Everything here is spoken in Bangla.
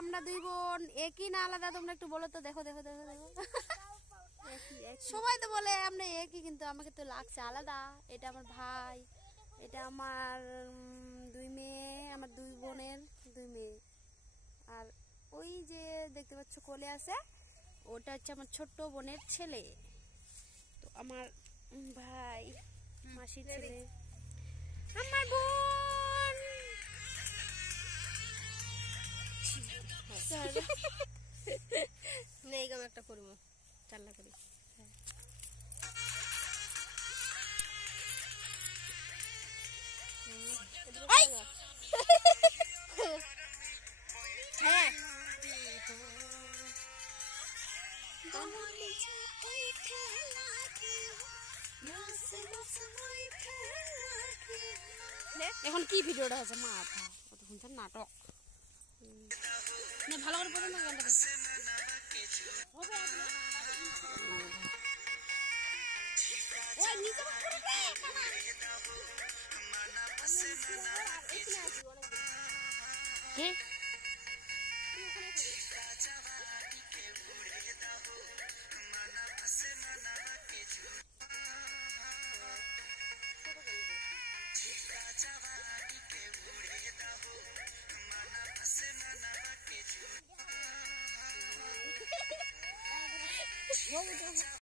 আমরা দুই বোন একই না আলাদা? তোমরা একটু বলো তো। দেখো দেখো দেখো দেখো, সবাই তো বলে আমরা একই, কিন্তু আমাকে তো লাগছে আলাদা। এটা আমার ভাই, এটা আমার দুই মেয়ে, আমার দুই বোনের দুই মেয়ে। আর ওই যে দেখতে পাচ্ছ কোলে আছে, ওটা হচ্ছে আমার ছোট্ট বোনের ছেলে। তো আমার ভাই মাসির ছেলে, আমার বোন। নেই গাম একটা করব চাল্লা করি। হ্যাঁ এখন কি ভিডিওটা আছে মাথা অতক্ষণ নাটক। ভালো করে পড়ে না গানটা কে